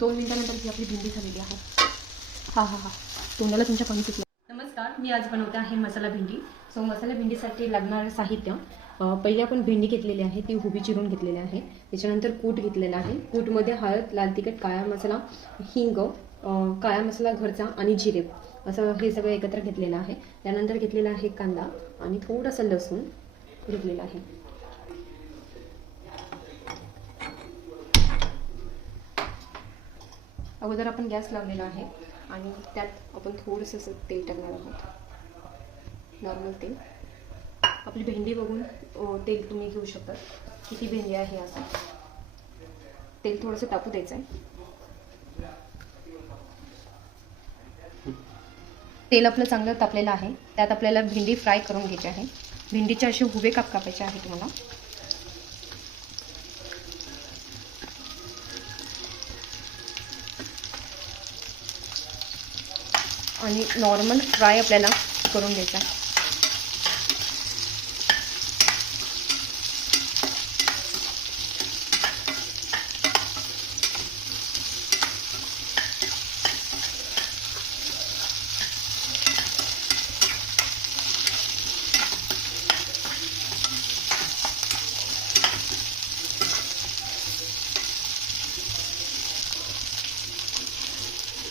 दोन मिनिटानंतर ही आपली भेंडी झालेली आहे. हा हा हा. तोंडाला तुमच्या पाणी सुटलं. नमस्कार मी आज बनवते आहे मसाला भेंडी. सो मसाला भेंडीसाठी लागणारं साहित्य पहिले आपण भेंडी घेतलेली आहे ती हुबी चिरून घेतलेली आहे. त्याच्यानंतर कूट घेतलेला आहे. कूटमध्ये हळद लाल तिखट काळा मसाला हिंग काळा मसाला घरचा आणि जिरे. असं हे सगळं एकत्र घेतलेलं आहे. त्यानंतर घेतलेला आहे कांदा आणि थोडंसं लसूण घेतलेलं आहे. अगोदर आपण गॅस लावलेला आहे आणि त्यात आपण थोडंसं असं तेल टाकणार आहोत. नॉर्मल तेल. आपली भेंडी बघून तेल तुम्ही घेऊ शकता. किती भेंडी आहे असं. तेल थोडंसं टाकू द्यायचं आहे. तेल आपलं चांगलं तापलेलं आहे. त्यात आपल्याला भेंडी फ्राय करून घ्यायची आहे. भेंडीचे असे हुबे काप कापायचे आहे तुम्हाला. आणि नॉर्मल फ्राय आपल्याला करून घ्यायचा.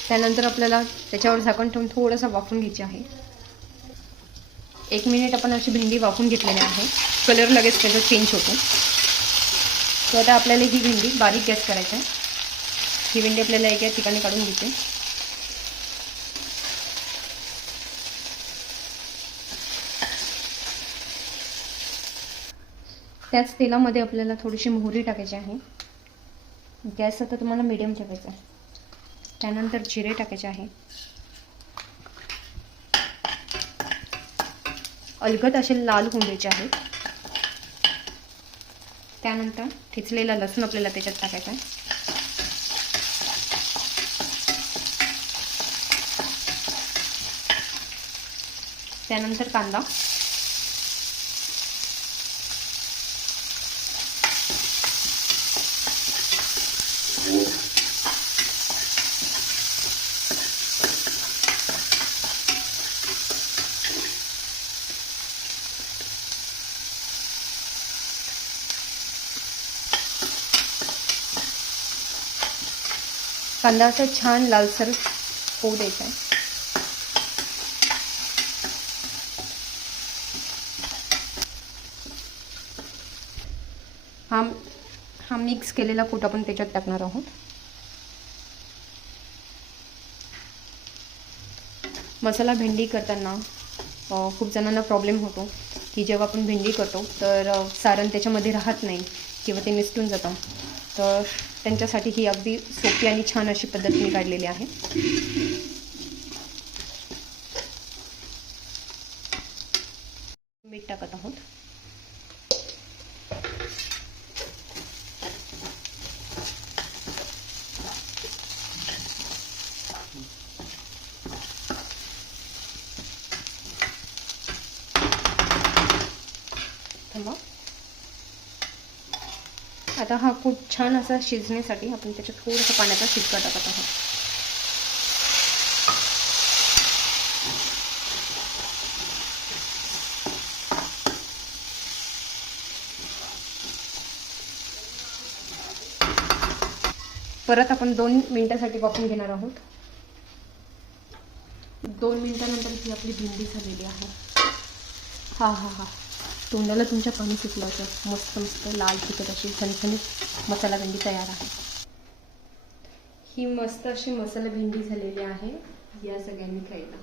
त्यानंतर आपल्याला त्याच्यावर झाकण ठेवून थोडंसं वाफून घ्यायचे आहे. एक मिनिट आपण अशी भेंडी वाफून घेतलेली आहे. कलर लगेच त्याचा चेंज होतो. तर आता आपल्याला ही भेंडी बारीक गॅस करायची आहे. ही भेंडी आपल्याला एका ठिकाणी काढून घ्यायची त्याच तेलामध्ये आपल्याला थोडीशी मोहरी टाकायची आहे. गॅस आता तुम्हाला मिडियम ठेवायचा आहे. त्यानंतर जिरे टाकायचे आहे. अलगद असे लाल होऊन द्यायचे आहेत त्यानंतर ठिचलेला लसूण आपल्याला त्याच्यात टाकायचा आहे. त्यानंतर कांदा. कांदा असा छान लालसर होऊ द्यायचा आहे. हा हा मिक्स केलेला कूट आपण त्याच्यात टाकणार आहोत. मसाला भेंडी करताना खूप जणांना प्रॉब्लेम होतो की जेव्हा आपण भेंडी करतो तर सारण त्याच्यामध्ये राहत नाही किंवा ते निसटून जातं. त्यांच्यासाठी ही अगदी सोपी आणि छान अशी पद्धत मी काढलेली आहे. मीठ टाकत आहोत. थांबा. आता हा खूप छान असा शिजण्यासाठी आपण त्याच्यात थोडंसं पाण्याचा शिटका टाकत आहोत. परत आपण दोन मिनिटासाठी वाफून घेणार आहोत. दोन मिनिटानंतर ही आपली भिंडी झालेली आहे. हा हा हा. तोंडाला तुमच्या पाणी सुटलं होतं. मस्त मस्त लाल तिखट अशी झणझणीत मसाला भेंडी तयार आहे. ही मस्त अशी मसाला भेंडी झालेली आहे. या सगळ्यांनी खायला.